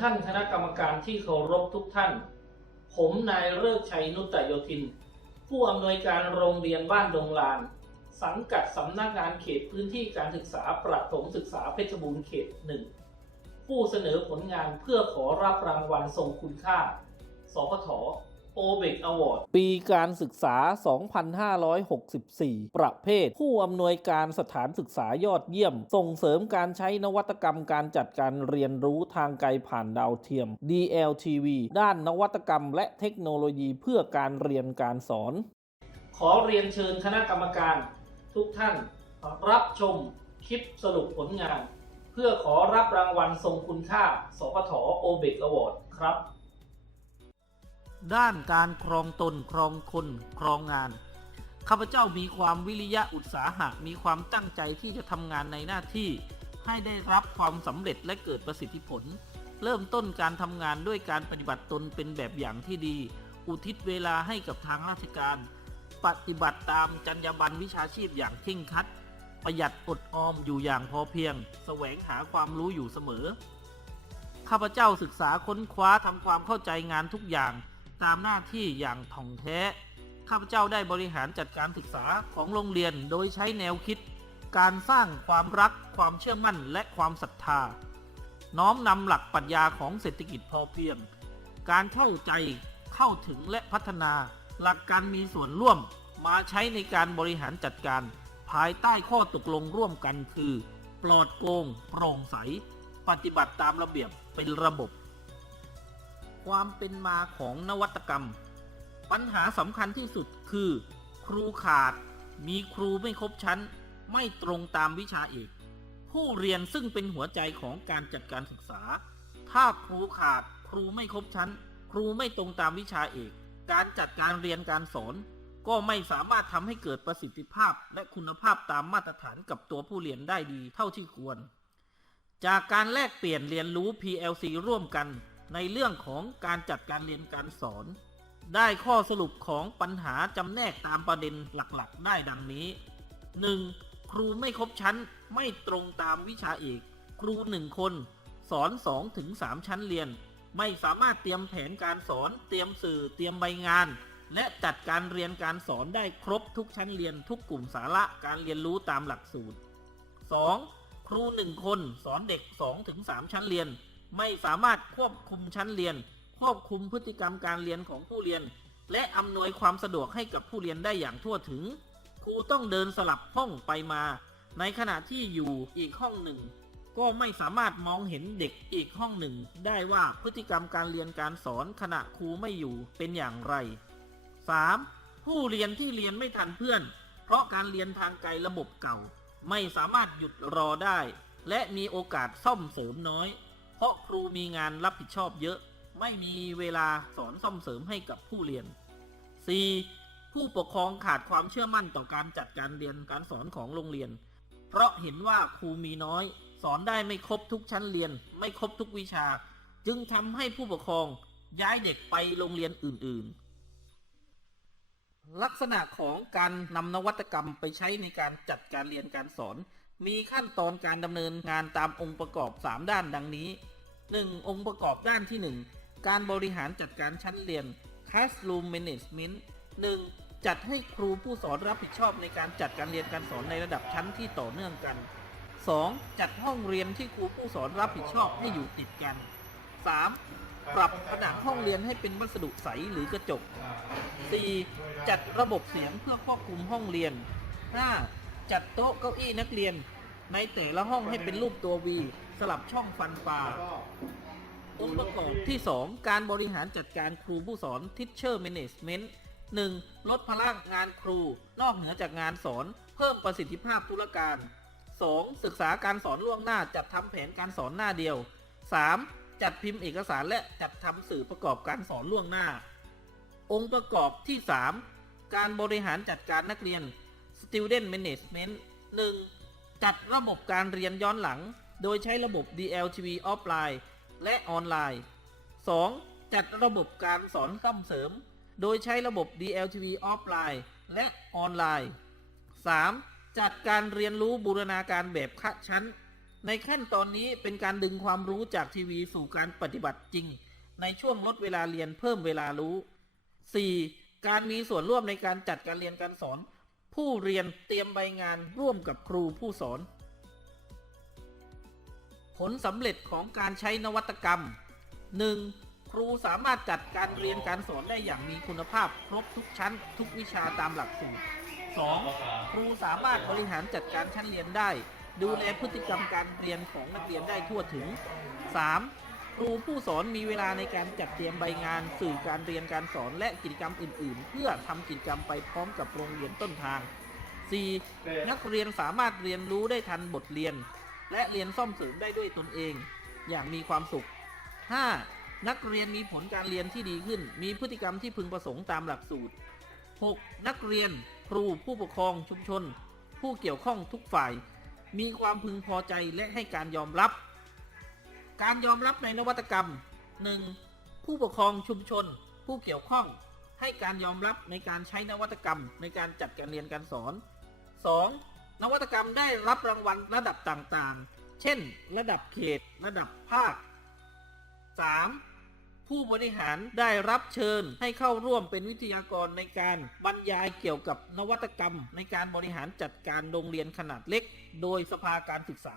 ท่านคณะกรรมการที่เคารพทุกท่าน ผมนายเลิกชัยนุตตโยธิน ผู้อำนวยการโรงเรียนบ้านดงลาน สังกัดสำนักงานเขตพื้นที่การศึกษาประถมศึกษาเพชรบูรณ์เขตหนึ่งผู้เสนอผลงานเพื่อขอรับรางวัลทรงคุณค่า สพท โอเบกอวอร์ดปีการศึกษา 2564 ประเภท ผู้อำนวยการสถานศึกษายอดเยี่ยม ส่งเสริมการใช้นวัตกรรมการจัดการเรียนรู้ทางไกลผ่านดาวเทียม DLTV ด้านนวัตกรรมและเทคโนโลยีเพื่อการเรียนการสอน ขอเรียนเชิญคณะกรรมการ ทุกท่านรับชมคลิปสรุปผลงาน เพื่อขอรับรางวัลทรงคุณค่า สพทโอเบกอวอร์ดครับ ด้านการครองตนครองคนครองงานข้าพเจ้ามีความวิริยะอุตสาหะมีความตั้งใจที่จะทำงานในหน้าที่ ให้ได้รับความสำเร็จและเกิดประสิทธิผล เริ่มต้นการทำงานด้วยการปฏิบัติตนเป็นแบบอย่างที่ดี อุทิศเวลาให้กับทางราชการ ปฏิบัติตามจรรยาบรรณวิชาชีพอย่างเคร่งครัด ประหยัดอดออมอยู่อย่างพอเพียง แสวงหาความรู้อยู่เสมอ ข้าพเจ้าศึกษาค้นคว้าทำความเข้าใจงานทุกอย่าง ตามหน้าที่อย่างถ่องแท้ ข้าพเจ้าได้บริหารจัดการศึกษาของโรงเรียนโดยใช้แนวคิด การสร้างความรัก ความเชื่อมั่น และความศรัทธา น้อมนำหลักปรัชญาของเศรษฐกิจพอเพียง การเข้าใจเข้าถึงและพัฒนา หลักการมีส่วนร่วมมาใช้ในการบริหารจัดการ ภายใต้ข้อตกลงร่วมกันคือ ปลอดโปร่งโปร่งใส ปฏิบัติตามระเบียบเป็นระบบ ความเป็นมาของนวัตกรรม ปัญหาสำคัญที่สุดคือ ครูขาด มีครูไม่ครบชั้น ไม่ตรงตามวิชาเอก ผู้เรียนซึ่งเป็นหัวใจของการจัดการศึกษา ถ้าครูขาด ครูไม่ครบชั้น ครูไม่ตรงตามวิชาเอก การจัดการเรียนการสอน ก็ไม่สามารถทำให้เกิดประสิทธิภาพและคุณภาพตามมาตรฐานกับตัวผู้เรียนได้ดีเท่าที่ควร จากการแลกเปลี่ยนเรียนรู้ PLC ร่วมกัน ในเรื่องของการจัดการเรียนการสอน ได้ข้อสรุปของปัญหาจำแนกตามประเด็นหลักๆ ได้ดังนี้ 1. ครูไม่ครบชั้นไม่ตรงตามวิชาเอก ครูหนึ่งคน สอน2ถึง3ชั้นเรียน ไม่สามารถเตรียมแผนการสอน เตรียมสื่อ เตรียมใบงาน และจัดการเรียนการสอนได้ครบทุกชั้นเรียนทุกกลุ่มสาระการเรียนรู้ตามหลักสูตร 2. ครูหนึ่งคน สอนเด็ก2ถึง3ชั้นเรียน ไม่สามารถควบคุมชั้นเรียน ควบคุมพฤติกรรมการเรียนของผู้เรียน และอำนวยความสะดวกให้กับผู้เรียนได้อย่างทั่วถึง ครูต้องเดินสลับห้องไปมา ในขณะที่อยู่อีกห้องหนึ่ง ก็ไม่สามารถมองเห็นเด็กอีกห้องหนึ่ง ได้ว่าพฤติกรรมการเรียนการสอนขณะครูไม่อยู่เป็นอย่างไร 3. ผู้เรียนที่เรียนไม่ทันเพื่อน เพราะการเรียนทางไกลระบบเก่า ไม่สามารถหยุดรอได้ และมีโอกาสซ่อมเสริมน้อย ราะครูมีงานรับผิดชอบเยอะ ไม่มีเวลาสอนซ่อมเสริมให้กับผู้เรียน 4. ผู้ปกครองขาดความเชื่อมั่นต่อการจัดการเรียนการสอนของโรงเรียน เพราะเห็นว่าครูมีน้อย สอนได้ไม่ครบทุกชั้นเรียน ไม่ครบทุกวิชา จึงทำให้ผู้ปกครองย้ายเด็กไปโรงเรียนอื่น ๆ ลักษณะของการนำนวัตกรรมไปใช้ในการจัดการเรียนการสอน มีขั้นตอนการดำเนินงานตามองค์ประกอบ 3 ด้านดังนี้ 1. องค์ประกอบด้านที่ 1 การบริหารจัดการชั้นเรียน classroom management 1. จัดให้ครูผู้สอนรับผิดชอบในการจัดการเรียนการสอนในระดับชั้นที่ต่อเนื่องกัน 2. จัดห้องเรียนที่ครูผู้สอนรับผิดชอบให้อยู่ติดกัน 3. ปรับผนังห้องเรียนให้เป็นวัสดุใสหรือกระจก 4. จัดระบบเสียงเพื่อควบคุมห้องเรียน 5. จัดโต๊ะเก้าอี้นักเรียน ในแต่ละห้องให้เป็นรูปตัว V สลับช่องฟันปลาองค์ประกอบที่ 2 การบริหารจัดการครูผู้สอน Teacher Management 1. ลดพลังงานครู นอกเหนือจากงานสอน เพิ่มประสิทธิภาพธุรการ 2. ศึกษาการสอนล่วงหน้าจัดทำแผนการสอนหน้าเดียว 3. จัดพิมพ์เอกสารและจัดทำสื่อประกอบการสอนล่วงหน้า องค์ประกอบที่ 3 การบริหารจัดการนักเรียน Student Management 1. จัดระบบการเรียนย้อนหลัง โดยใช้ระบบ DLTV ออฟไลน์และออนไลน์ 2. จัดระบบการสอนซ่อมเสริม โดยใช้ระบบ DLTV ออฟไลน์และออนไลน์ 3. จัดการเรียนรู้บูรณาการแบบคะชั้น ในขั้นตอนนี้เป็นการดึงความรู้จากทีวีสู่การปฏิบัติจริง ในช่วงลดเวลาเรียนเพิ่มเวลารู้ 4. การมีส่วนร่วมในการจัดการเรียนการสอน ผู้เรียนเตรียมใบงานร่วมกับครูผู้สอน ผลสำเร็จของการใช้นวัตกรรม 1. ครูสามารถจัดการเรียนการสอนได้อย่างมีคุณภาพ ครบทุกชั้น ทุกวิชาตามหลักสูตร 2. ครูสามารถบริหารจัดการชั้นเรียนได้ ดูแลพฤติกรรมการเรียนของนักเรียนได้ทั่วถึง 3. ครูผู้สอนมีเวลาในการจัดเตรียมใบงาน สื่อการเรียนการสอนและกิจกรรมอื่น ๆ เพื่อทำกิจกรรมไปพร้อมกับโรงเรียนต้นทาง 4. นักเรียนสามารถเรียนรู้ได้ทันบทเรียน และเรียนซ่อมเสริมได้ด้วยตนเอง อย่างมีความสุข 5. นักเรียนมีผลการเรียนที่ดีขึ้น มีพฤติกรรมที่พึงประสงค์ตามหลักสูตร 6. นักเรียน ครูผู้ปกครองชุมชน ผู้เกี่ยวข้องทุกฝ่าย มีความพึงพอใจและให้การยอมรับ การยอมรับในนวัตกรรม 1. ผู้ปกครองชุมชน ผู้เกี่ยวข้อง ให้การยอมรับในการใช้นวัตกรรมในการจัดการเรียนการสอน 2. นวัตกรรมได้รับรางวัลระดับต่างๆ เช่น ระดับเขต ระดับภาค 3. ผู้บริหารได้รับเชิญให้เข้าร่วมเป็นวิทยากรในการบรรยายเกี่ยวกับนวัตกรรม ในการบริหารจัดการโรงเรียนขนาดเล็ก โดยสภาการศึกษา